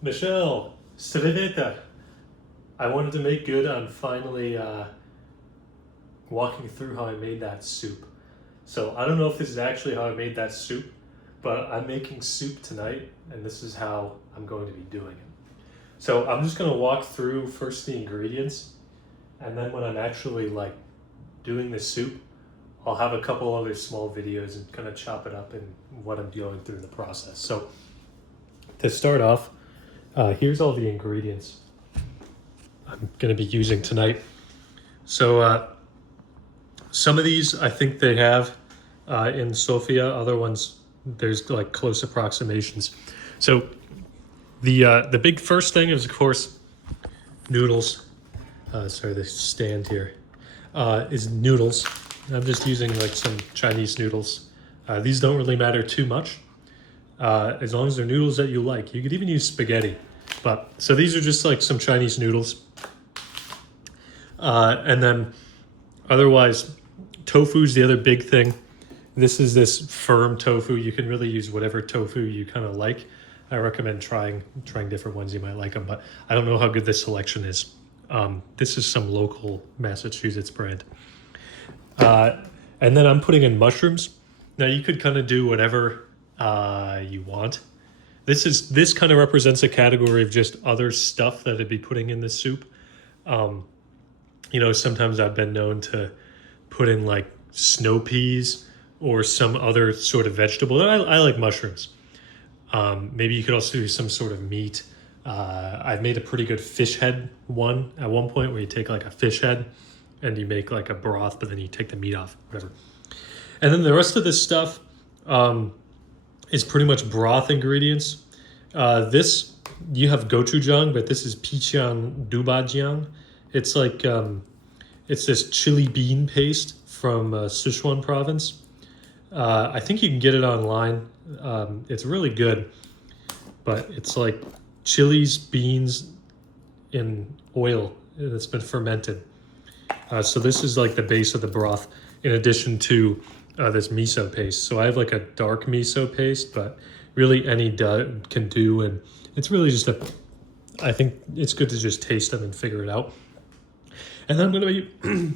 Michelle, Straveta. I wanted to make good on finally walking through how I made that soup. So I don't know if this is actually how I made that soup, but I'm making soup tonight, and this is how I'm going to be doing it. So I'm just going to walk through first the ingredients, and then when I'm actually like doing the soup, I'll have a couple other small videos and kind of chop it up and what I'm going through in the process. So to start off, here's all the ingredients I'm going to be using tonight. So some of these I think they have in Sofia. Other ones there's like close approximations. So the big first thing is of course noodles. Sorry, the stand here is noodles. I'm just using like some Chinese noodles. These don't really matter too much as long as they're noodles that you like. You could even use spaghetti. But so these are just like some Chinese noodles. And then otherwise, tofu's the other big thing. This is this firm tofu. You can really use whatever tofu you kind of like. I recommend trying different ones. You might like them, but I don't know how good this selection is. This is some local Massachusetts brand. And then I'm putting in mushrooms. Now you could kind of do whatever you want. This kind of represents a category of just other stuff that I'd be putting in the soup. You know, sometimes I've been known to put in like snow peas or some other sort of vegetable. I like mushrooms. Maybe you could also do some sort of meat. I've made a pretty good fish head one at one point where you take like a fish head and you make like a broth, but then you take the meat off, whatever. And then the rest of this stuff is pretty much broth ingredients. This, you have gochujang, but this is pijiang dubajiang. It's like, it's this chili bean paste from Sichuan province. I think you can get it online. It's really good, but it's like chilies, beans in oil that's been fermented. So this is like the base of the broth in addition to this miso paste. So I have like a dark miso paste, but really any can do. And it's really just I think it's good to just taste them and figure it out. And then I'm going to be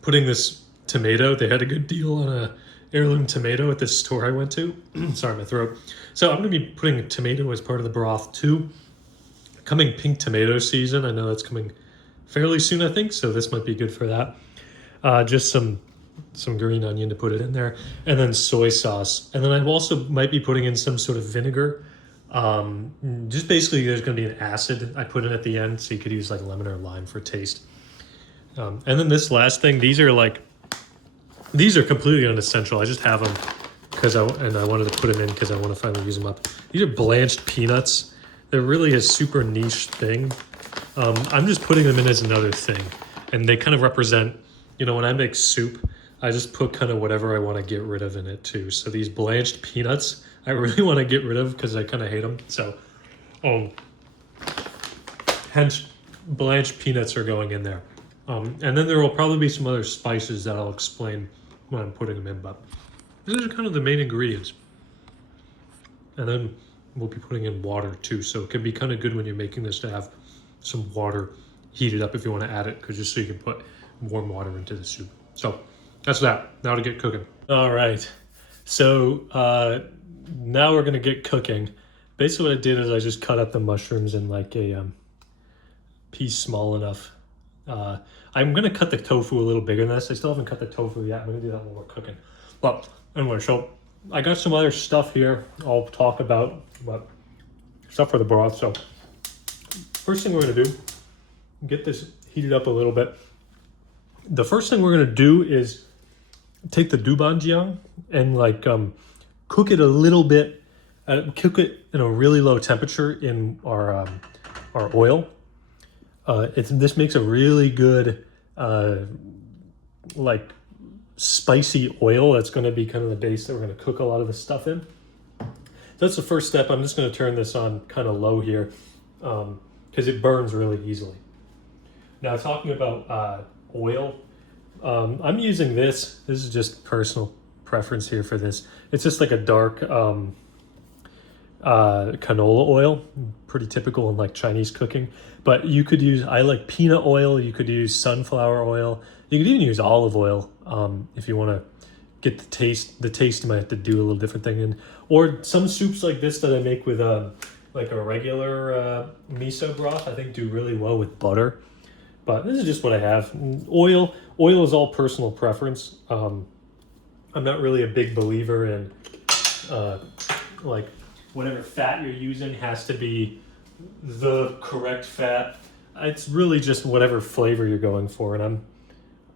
putting this tomato. They had a good deal on a heirloom tomato at this store I went to. Sorry, my throat. So I'm going to be putting a tomato as part of the broth too. Coming pink tomato season. I know that's coming fairly soon, I think. So this might be good for that. Just some green onion to put it in there. And then soy sauce. And then I also might be putting in some sort of vinegar. Just basically there's going to be an acid I put in at the end. So you could use like lemon or lime for taste. And then this last thing, these are completely unessential. I just have them because I wanted to put them in because I want to finally use them up. These are blanched peanuts. They're really a super niche thing. I'm just putting them in as another thing. And they kind of represent, you know, when I make soup, I just put kind of whatever I want to get rid of in it too. So these blanched peanuts, I really want to get rid of because I kind of hate them. So, hence blanched peanuts are going in there. And then there will probably be some other spices that I'll explain when I'm putting them in, but these are kind of the main ingredients. And then we'll be putting in water too, so it can be kind of good when you're making this to have some water heated up if you want to add it, because just so you can put warm water into the soup. So that's that. Now to get cooking. All right, so now we're gonna get cooking. Basically what I did is I just cut up the mushrooms in like a piece small enough. I'm going to cut the tofu a little bigger than this. I still haven't cut the tofu yet. I'm going to do that while we're cooking. But anyway, so I got some other stuff here I'll talk about, but stuff for the broth. So first thing we're going to do, get this heated up a little bit. The first thing we're going to do is take the dubanjiang and like cook it a little bit, cook it in a really low temperature in our oil. This makes a really good like spicy oil that's going to be kind of the base that we're going to cook a lot of the stuff in. That's the first step. I'm just going to turn this on kind of low here because it burns really easily. Now talking about oil, I'm using this. This is just personal preference here for this. It's just like a dark canola oil, pretty typical in like Chinese cooking. But you could use, I like peanut oil, you could use sunflower oil, you could even use olive oil if you want to get the taste. The taste might have to do a little different thing. And or some soups like this that I make with like a regular miso broth, I think do really well with butter. But this is just what I have. Oil is all personal preference. I'm not really a big believer in like whatever fat you're using has to be the correct fat. It's really just whatever flavor you're going for, and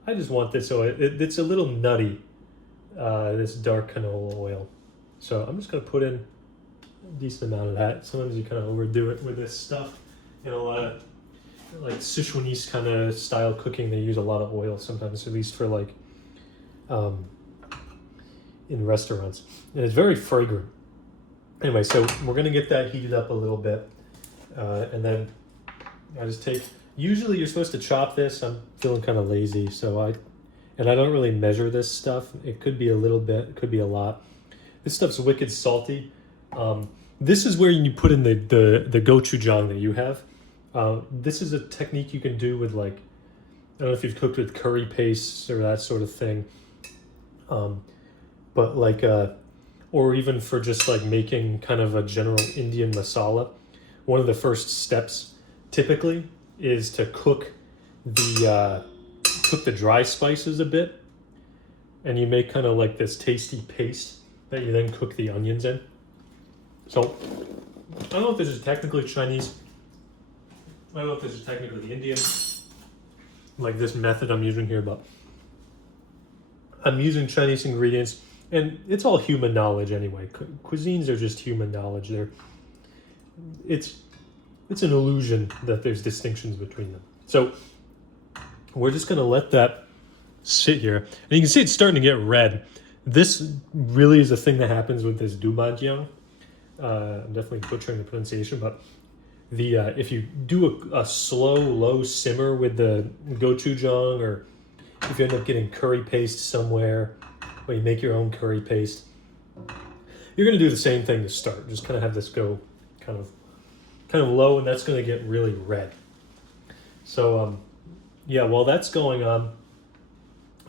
I just want this. So it's a little nutty, this dark canola oil. So I'm just gonna put in a decent amount of that. Sometimes you kind of overdo it with this stuff. You know, a lot of like Sichuanese kind of style cooking, they use a lot of oil sometimes, at least for like in restaurants, and it's very fragrant. Anyway, so we're gonna get that heated up a little bit, and then I just take. Usually, you're supposed to chop this. I'm feeling kind of lazy, so I don't really measure this stuff. It could be a little bit, it could be a lot. This stuff's wicked salty. This is where you put in the gochujang that you have. This is a technique you can do with like, I don't know if you've cooked with curry pastes or that sort of thing. But like, or even for just like making kind of a general Indian masala. One of the first steps typically is to cook the dry spices a bit. And you make kind of like this tasty paste that you then cook the onions in. So, I don't know if this is technically Chinese. I don't know if this is technically Indian, like this method I'm using here, but I'm using Chinese ingredients, and it's all human knowledge anyway. Cuisines are just human knowledge. It's an illusion that there's distinctions between them. So we're just gonna let that sit here, and you can see it's starting to get red. This really is a thing that happens with this doubanjiang. I'm definitely butchering the pronunciation, but if you do a slow, low simmer with the gochujang, or if you end up getting curry paste somewhere, or you make your own curry paste, you're going to do the same thing to start. Just kind of have this go kind of low, and that's going to get really red. So yeah, while that's going on,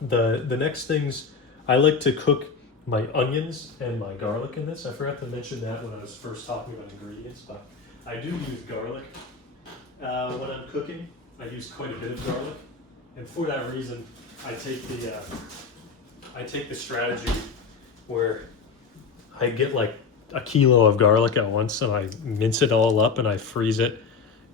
the next things, I like to cook my onions and my garlic in this. I forgot to mention that when I was first talking about ingredients, but I do use garlic when I'm cooking. I use quite a bit of garlic, and for that reason, I take the strategy where I get like a kilo of garlic at once, and I mince it all up and I freeze it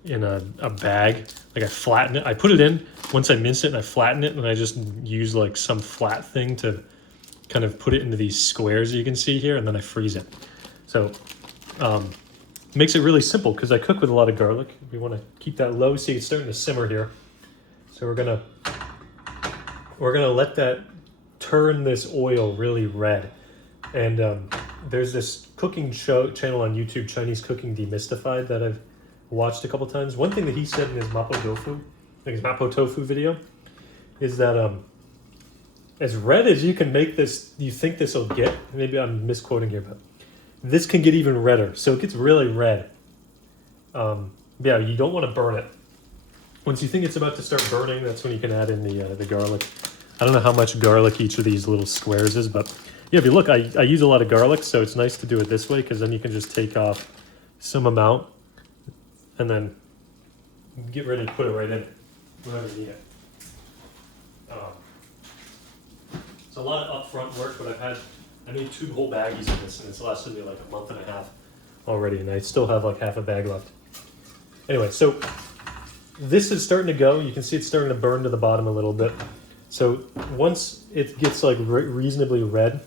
in a bag. Like I flatten it. I put it in once I mince it, and I flatten it, and I just use like some flat thing to kind of put it into these squares you can see here, and then I freeze it. So makes it really simple because I cook with a lot of garlic. We want to keep that low. See, it's starting to simmer here. So we're gonna let that turn this oil really red. And there's this cooking channel on YouTube, Chinese Cooking Demystified, that I've watched a couple times. One thing that he said in his Mapo Tofu video, is that as red as you can make this, you think this will get, maybe I'm misquoting here, but this can get even redder. So it gets really red. Yeah, you don't want to burn it. Once you think it's about to start burning, that's when you can add in the garlic. I don't know how much garlic each of these little squares is, but yeah, if you look, I use a lot of garlic, so it's nice to do it this way, because then you can just take off some amount and then get ready to put it right in whenever you need it. It's a lot of upfront work, but I made 2 whole baggies of this, and it's lasted me like a month and a half already, and I still have like half a bag left. Anyway, so this is starting to go. You can see it's starting to burn to the bottom a little bit. So once it gets like reasonably red,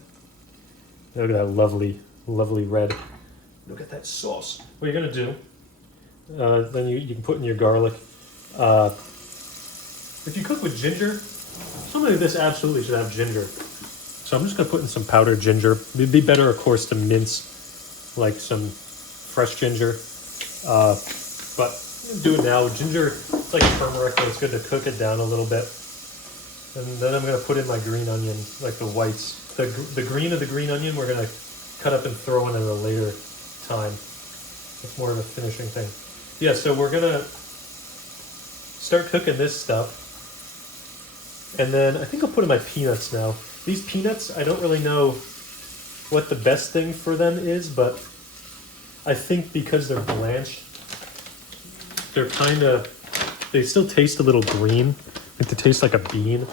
look at that lovely, lovely red. Look at that sauce. What you're gonna do, then you can put in your garlic. If you cook with ginger, something like this absolutely should have ginger. So I'm just gonna put in some powdered ginger. It'd be better, of course, to mince like some fresh ginger. But do it now. Ginger, it's like turmeric, but it's good to cook it down a little bit. And then I'm gonna put in my green onion, like the whites. The green of the green onion, we're gonna cut up and throw in at a later time. It's more of a finishing thing. Yeah, so we're gonna start cooking this stuff. And then I think I'll put in my peanuts now. These peanuts, I don't really know what the best thing for them is, but I think because they're blanched, they're kind of, they still taste a little green. Like they taste like a bean.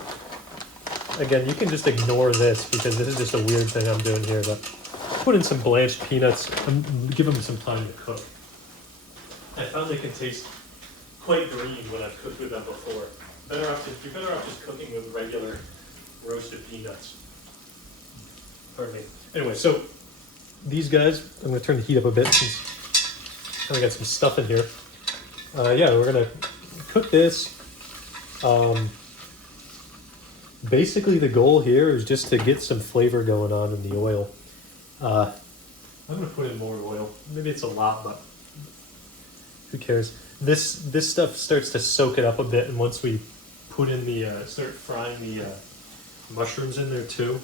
Again, you can just ignore this because this is just a weird thing I'm doing here, but put in some blanched peanuts and give them some time to cook. I found they can taste quite green when I've cooked with them before. You're better off just cooking with regular roasted peanuts. Pardon me. Anyway, so these guys, I'm going to turn the heat up a bit since I got some stuff in here. Yeah, we're going to cook this. Basically, the goal here is just to get some flavor going on in the oil. I'm going to put in more oil. Maybe it's a lot, but who cares? This stuff starts to soak it up a bit, and once we put in the start frying the mushrooms in there too,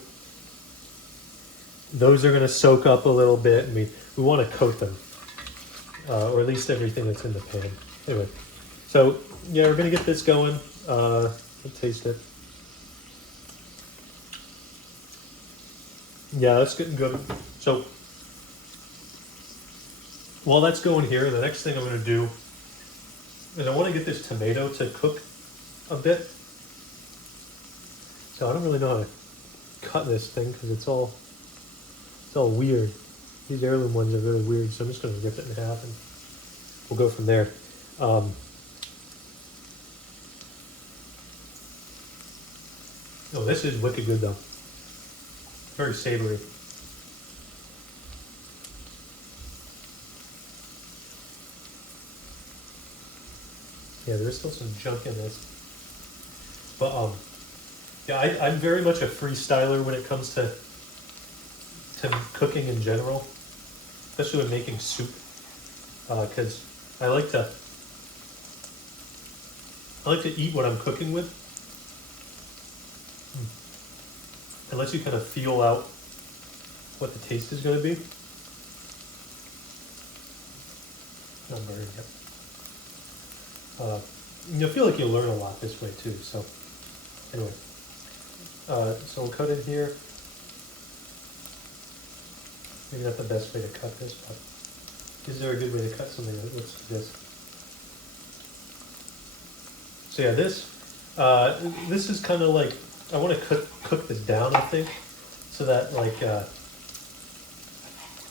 those are going to soak up a little bit, and we want to coat them, or at least everything that's in the pan. Anyway, so yeah, we're going to get this going. Let's taste it. Yeah, that's getting good. So while that's going here, the next thing I'm going to do is I want to get this tomato to cook a bit. So I don't really know how to cut this thing because it's all weird. These heirloom ones are really weird, so I'm just going to rip it in half and we'll go from there. Oh, this is wicked good though. Very savory. Yeah, there's still some junk in this. But yeah, I'm very much a freestyler when it comes to cooking in general, especially when making soup, because I like to eat what I'm cooking with. It lets you kind of feel out what the taste is going to be. Not burned yet. You'll feel like you'll learn a lot this way too. So anyway, so we'll cut in here. Maybe not the best way to cut this, but is there a good way to cut something that looks like this? So yeah, this is kind of like, I want to cook this down, I think, so that like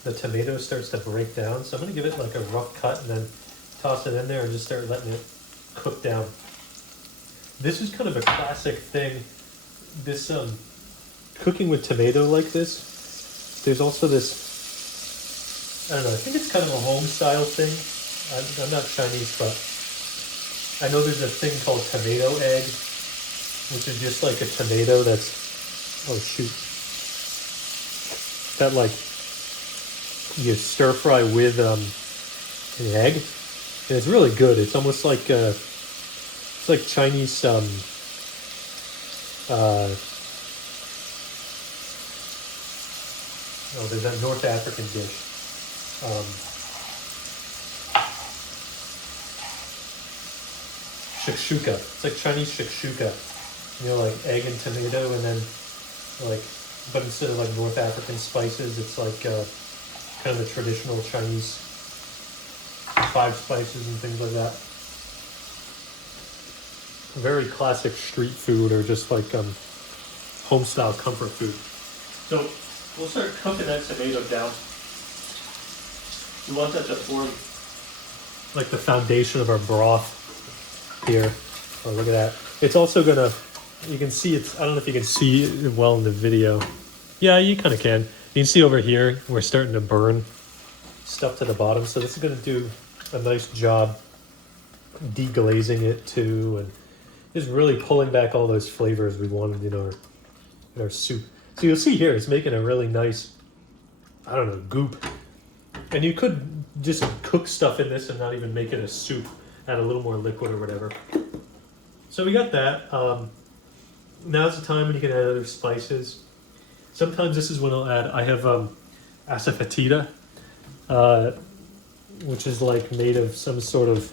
the tomato starts to break down. So I'm going to give it like a rough cut and then toss it in there and just start letting it cook down. This is kind of a classic thing. This cooking with tomato like this. There's also this, I don't know, I think it's kind of a home style thing. I'm not Chinese, but I know there's a thing called tomato egg, which is just like a tomato that's, oh shoot, that like you stir fry with an egg, and it's really good. It's almost like it's like Chinese oh, there's that North African dish. Shakshuka. It's like Chinese shakshuka. You know, like egg and tomato, and then like, but instead of like North African spices, it's like kind of the traditional Chinese 5 spices and things like that. Very classic street food, or just like home style comfort food. So we'll start cooking that tomato down. We want that to form like the foundation of our broth here. Oh, look at that. It's also gonna, you can see it's, I don't know if you can see it well in the video. Yeah, you kind of can. You can see over here, we're starting to burn stuff to the bottom. So this is gonna do a nice job deglazing it too, and just really pulling back all those flavors we wanted in our soup. So you'll see here, it's making a really nice, I don't know, goop. And you could just cook stuff in this and not even make it a soup, add a little more liquid or whatever. So we got that. Now's the time when you can add other spices. Sometimes this is when I'll add, I have asafoetida. which is like made of some sort of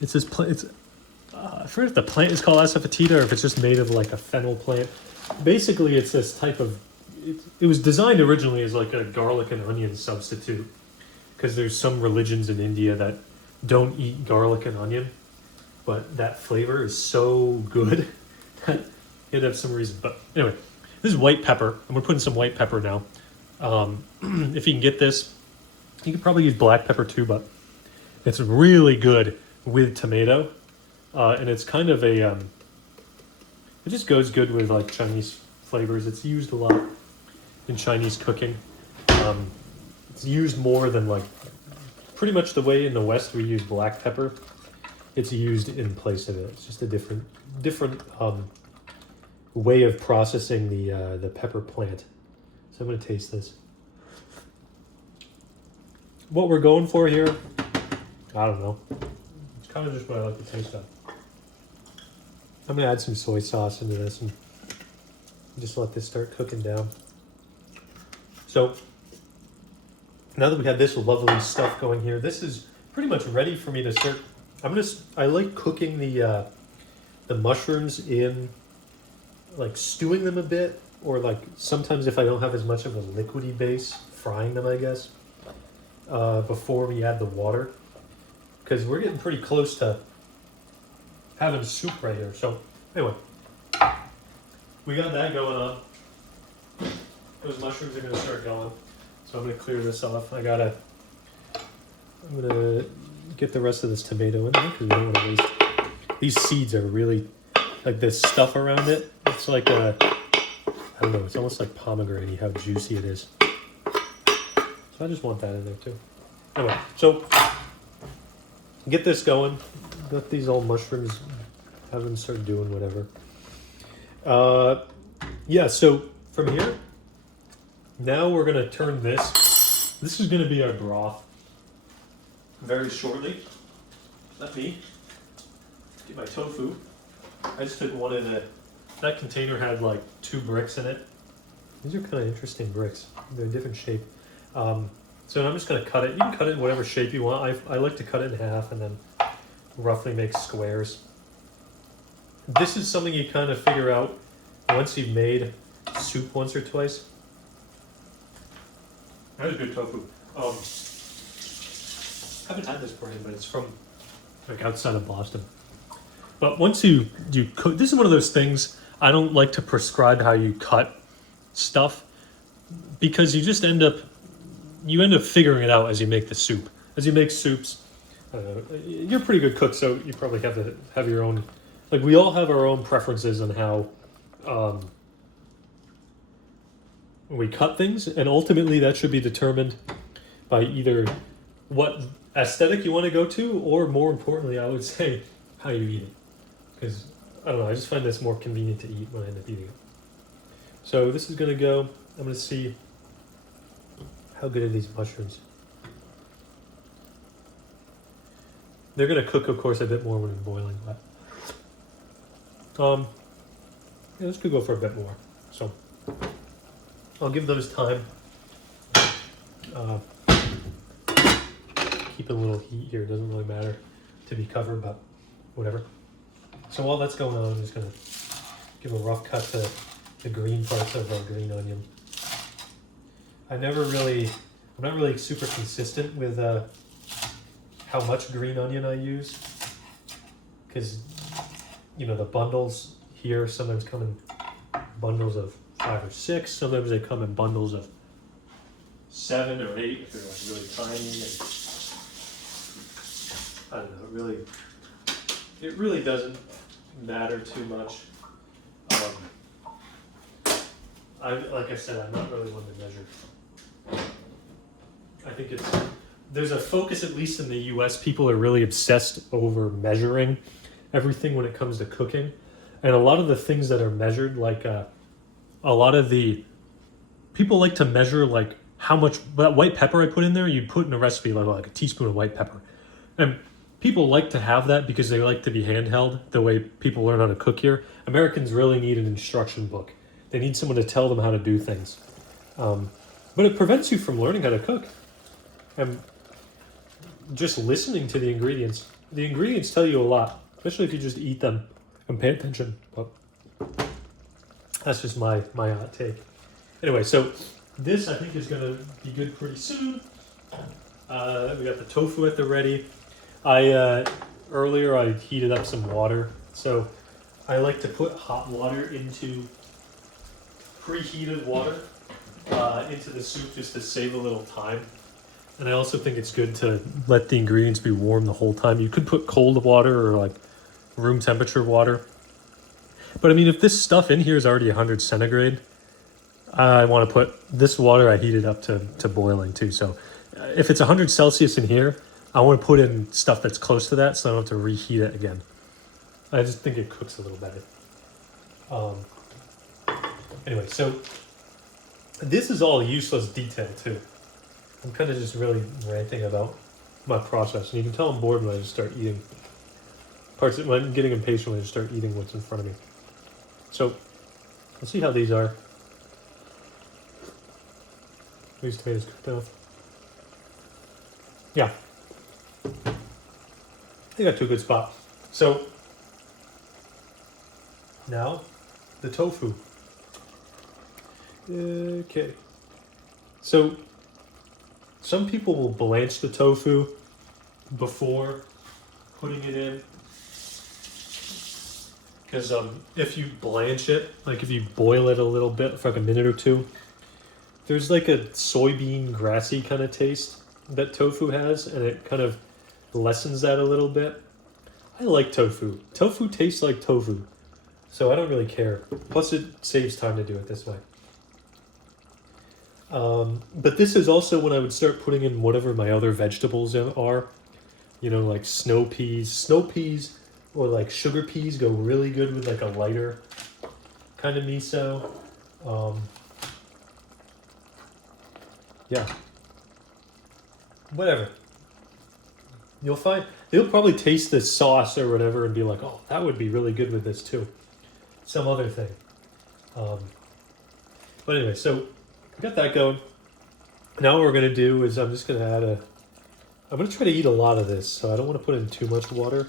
it's this plant. It's I forget if the plant is called asafoetida or if it's just made of like a fennel plant. Basically, it's this type of. It was designed originally as like a garlic and onion substitute because there's some religions in India that don't eat garlic and onion, but that flavor is so good that you'd have some reason. But anyway, this is white pepper, and we're putting some white pepper now. If you can get this, you could probably use black pepper too, but it's really good with tomato, and it's kind of a. It just goes good with like Chinese flavors. It's used a lot in Chinese cooking. It's used more than like pretty much the way in the West we use black pepper. It's used in place of it. It's just a different way of processing the pepper plant. So I'm gonna taste this. What we're going for here, I don't know. It's kind of just what I like the taste of. I'm gonna add some soy sauce into this and just let this start cooking down. So now that we have this lovely stuff going here, this is pretty much ready for me to start. I like cooking the mushrooms in, like stewing them a bit, or like sometimes if I don't have as much of a liquidy base, frying them, I guess, before we add the water, because we're getting pretty close to having soup right here. So anyway, we got that going on. Those mushrooms are gonna start going. So I'm gonna clear this off. I'm gonna get the rest of this tomato in there because we don't want to waste. These seeds are really like this stuff around it. It's like I don't know. It's almost like pomegranate. How juicy it is. So I just want that in there too. Anyway, so get this going. Let these old mushrooms, have them start doing whatever. Yeah. So from here, now we're gonna turn this. This is gonna be our broth. Very shortly. Let me get my tofu. I just took one in that container had like 2 bricks in it. These are kind of interesting bricks. They're a different shape. So I'm just going to cut it. You can cut it in whatever shape you want. I like to cut it in half and then roughly make squares. This is something you kind of figure out once you've made soup once or twice. That was good tofu. I haven't had this brand, but it's from like outside of Boston. But once you cook, this is one of those things I don't like to prescribe how you cut stuff because you just end up figuring it out as you make the soup. As you make soups, you're a pretty good cook, so you probably have your own. Like we all have our own preferences on how we cut things, and ultimately that should be determined by either what aesthetic you want to go to, or more importantly, I would say how you eat it. Because I don't know, I just find this more convenient to eat when I end up eating it. So this is gonna go. I'm gonna see how good are these mushrooms. They're gonna cook, of course, a bit more when it's boiling, but yeah, this could go for a bit more. So I'll give those time. Keep a little heat here. It doesn't really matter to be covered, but whatever. So while that's going on, I'm just gonna give a rough cut to the green parts of our green onion. I'm not really super consistent with how much green onion I use, because the bundles here sometimes come in bundles of 5 or 6. Sometimes they come in bundles of 7 or 8 if they're like really tiny. And I don't know. It really doesn't matter too much. Like I said, I'm not really one to measure. I think there's a focus, at least in the US, people are really obsessed over measuring everything when it comes to cooking. And a lot of the things that are measured, like a lot of the people like to measure like how much that white pepper I put in there, you put in a recipe like a teaspoon of white pepper. And people like to have that because they like to be handheld the way people learn how to cook here. Americans really need an instruction book. They need someone to tell them how to do things. But it prevents you from learning how to cook and just listening to the ingredients. The ingredients tell you a lot, especially if you just eat them and pay attention. But that's just my hot take. Anyway, so this I think is gonna be good pretty soon. We got the tofu at the ready. Earlier I heated up some water, so I like to put hot water into preheated water into the soup just to save a little time. And I also think it's good to let the ingredients be warm the whole time. You could put cold water or like room temperature water. But I mean, if this stuff in here is already 100 centigrade, I want to put this water I heated up to boiling too. So if it's 100 Celsius in here, I want to put in stuff that's close to that so I don't have to reheat it again. I just think it cooks a little better. Anyway, so this is all useless detail too. I'm kind of just really ranting about my process. And you can tell I'm bored when I just start eating. When I'm getting impatient when I just start eating what's in front of me. So, let's see how these are. These tomatoes cooked enough. Yeah. They got to a good spot. So, now, the tofu. Okay. So, some people will blanch the tofu before putting it in. Because if you blanch it, like if you boil it a little bit for like a minute or two, there's like a soybean grassy kind of taste that tofu has, and it kind of lessens that a little bit. I like tofu. Tofu tastes like tofu, so I don't really care. Plus it saves time to do it this way. But this is also when I would start putting in whatever my other vegetables are. You know, like snow peas. Snow peas or like sugar peas go really good with like a lighter kind of miso. Yeah. Whatever. You'll probably taste this sauce or whatever and be like, oh, that would be really good with this too. Some other thing. But anyway, so we got that going. Now what we're going to do is I'm just going to I'm going to try to eat a lot of this, so I don't want to put in too much water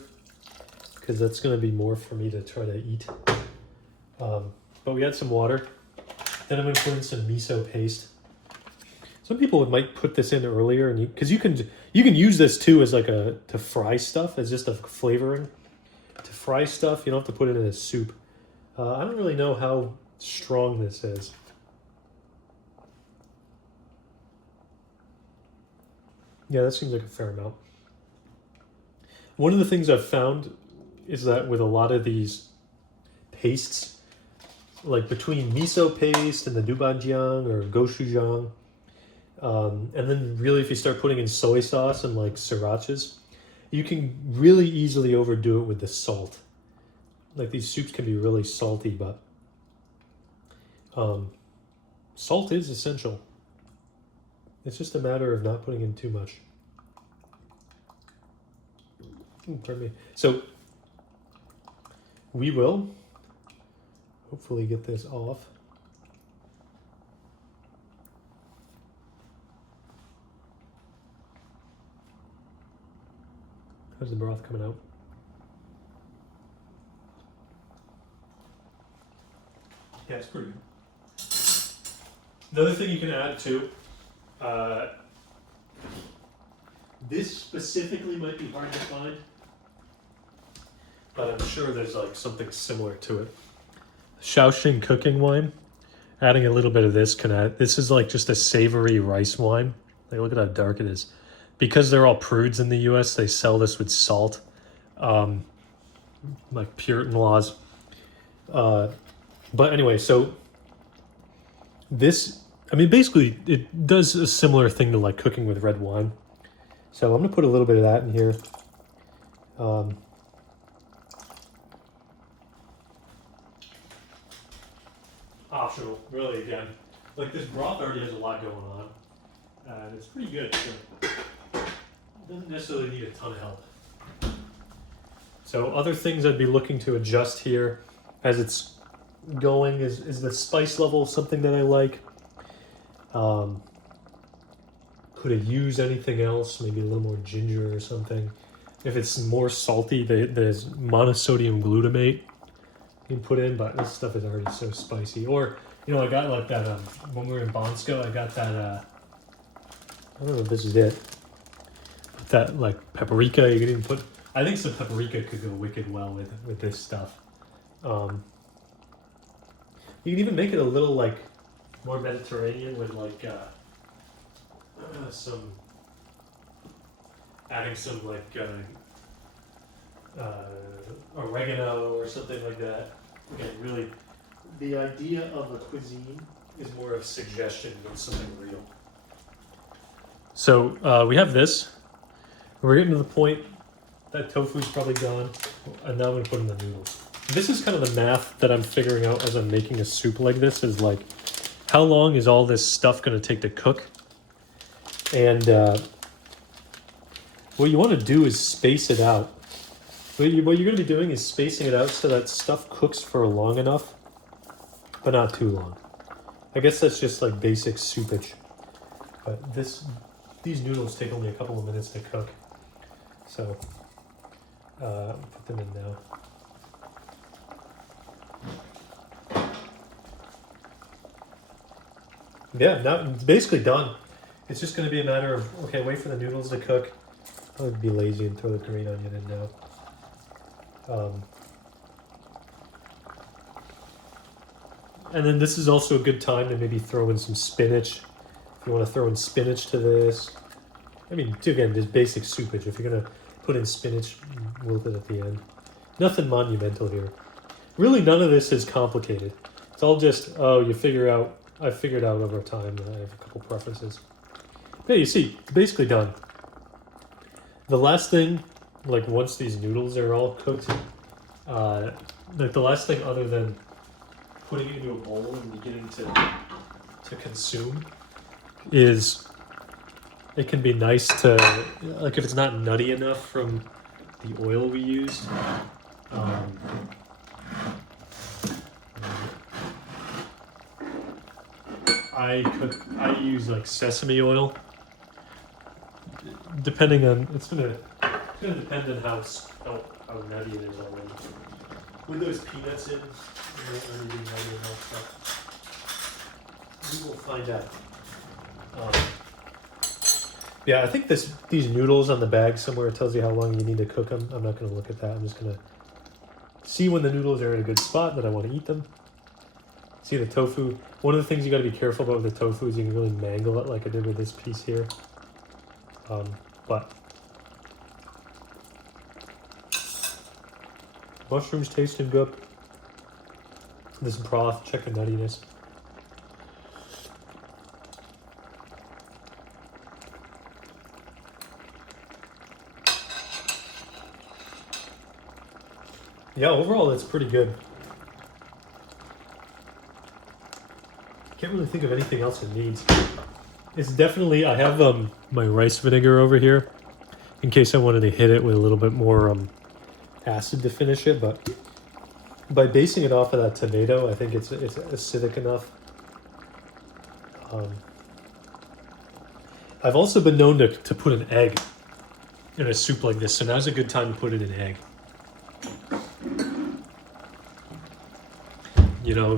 because that's going to be more for me to try to eat. But we add some water. Then I'm going to put in some miso paste. Some people might put this in earlier, and because you can use this too as like to fry stuff as just a flavoring. To fry stuff, you don't have to put it in a soup. I don't really know how strong this is. Yeah, that seems like a fair amount. One of the things I've found is that with a lot of these pastes, like between miso paste and the doubanjiang or gochujang, and then really if you start putting in soy sauce and like srirachas, you can really easily overdo it with the salt. Like these soups can be really salty, but salt is essential. It's just a matter of not putting in too much. Pardon me. So we will hopefully get this off. How's the broth coming out? Yeah, it's pretty good. Another thing you can add too, this specifically might be hard to find, but I'm sure there's like something similar to it. Shaoxing cooking wine. Adding a little bit of this can add. This is like just a savory rice wine. Like look at how dark it is. Because they're all prudes in the U.S., they sell this with salt, like Puritan laws. But anyway, so this, I mean, basically it does a similar thing to like cooking with red wine. So I'm gonna put a little bit of that in here. Optional, really, again. Like this broth already has a lot going on. And it's pretty good, so it doesn't necessarily need a ton of help. So other things I'd be looking to adjust here as it's going is the spice level something that I like. could have used anything else, maybe a little more ginger or something. If it's more salty, there's monosodium glutamate you can put in, but this stuff is already so spicy. Or, I got like that, when we were in Bonsko, I got that, I don't know if this is it. That like paprika, you can even put, I think some paprika could go wicked well with this stuff. You can even make it a little like more Mediterranean with like some adding some like oregano or something like that. Again, really, the idea of a cuisine is more of suggestion than something real. So we have this. We're getting to the point that tofu's probably gone, and now I'm gonna put in the noodles. This is kind of the math that I'm figuring out as I'm making a soup like this, is like, how long is all this stuff gonna take to cook? And what you want to do is space it out. What you're going to be doing is spacing it out so that stuff cooks for long enough, but not too long. I guess that's just like basic soupage. But these noodles take only a couple of minutes to cook. So, put them in now. Yeah, now it's basically done. It's just going to be a matter of, okay, wait for the noodles to cook. I would be lazy and throw the green onion in now. And then this is also a good time to maybe throw in some spinach. If you want to throw in spinach to this. I mean, again, just basic soupage. If you're going to put in spinach, wilt it at the end. Nothing monumental here. Really, none of this is complicated. It's all just, I figured out over time that I have a couple preferences. Yeah, you see, it's basically done. The last thing, like once these noodles are all cooked, like the last thing other than putting it into a bowl and beginning to consume is, it can be nice to, like if it's not nutty enough from the oil we used, I use like sesame oil. Depending on, it's gonna depend on how nutty it is already. With those peanuts in, it might not be nutty enough, but we will find out. Yeah, I think these noodles on the bag somewhere tells you how long you need to cook them. I'm not gonna look at that. I'm just gonna see when the noodles are in a good spot that I want to eat them. See the tofu. One of the things you got to be careful about with the tofu is you can really mangle it like I did with this piece here. But mushrooms tasting good. This broth, check the nuttiness. Yeah, overall it's pretty good. Can't really think of anything else it needs. It's definitely, I have my rice vinegar over here in case I wanted to hit it with a little bit more acid to finish it, but by basing it off of that tomato, I think it's acidic enough. I've also been known to put an egg in a soup like this, so now's a good time to put in an egg.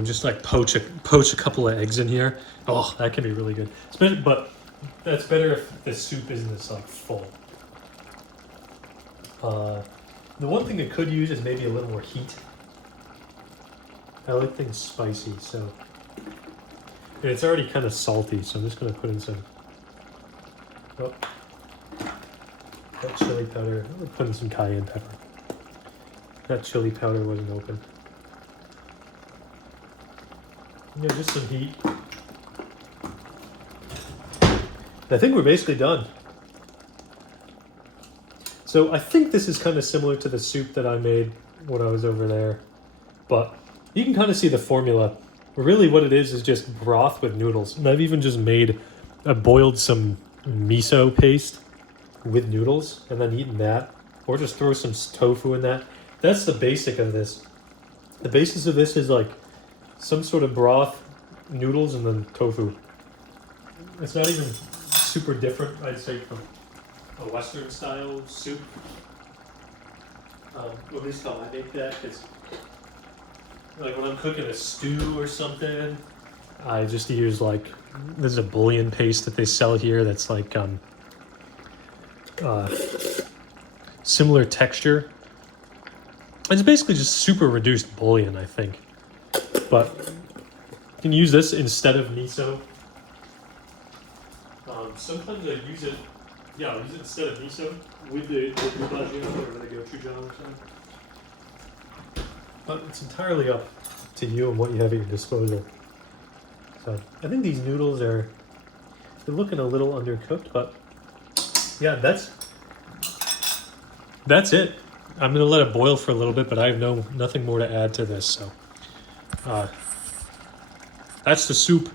Just like poach a couple of eggs in here. Oh, that can be really good. But that's better if the soup isn't as like full. The one thing it could use is maybe a little more heat. I like things spicy, so. And it's already kind of salty, so I'm just gonna put in some. Oh, that chili powder. I'm gonna put in some cayenne pepper. That chili powder wasn't open. Yeah, just some heat. I think we're basically done. So I think this is kind of similar to the soup that I made when I was over there. But you can kind of see the formula. Really what it is just broth with noodles. And I've even just boiled some miso paste with noodles and then eaten that. Or just throw some tofu in that. That's the basic of this. The basis of this is like some sort of broth, noodles, and then tofu. It's not even super different, I'd say, from a Western style soup. At least how I make that, because like when I'm cooking a stew or something, I just use like, there's a bouillon paste that they sell here that's like similar texture. It's basically just super reduced bouillon, I think. But you can use this instead of miso. Sometimes I use it, yeah, I'll use it instead of miso with the bujajin or the gochujang or something. But it's entirely up to you and what you have at your disposal. So I think these noodles they're looking a little undercooked, but yeah, that's it. I'm gonna let it boil for a little bit, but I have nothing more to add to this. So that's the soup.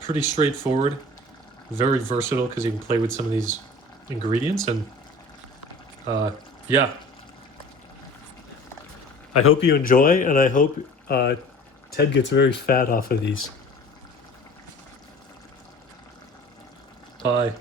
Pretty straightforward, very versatile because you can play with some of these ingredients, and yeah. I hope you enjoy, and I hope Ted gets very fat off of these. Bye.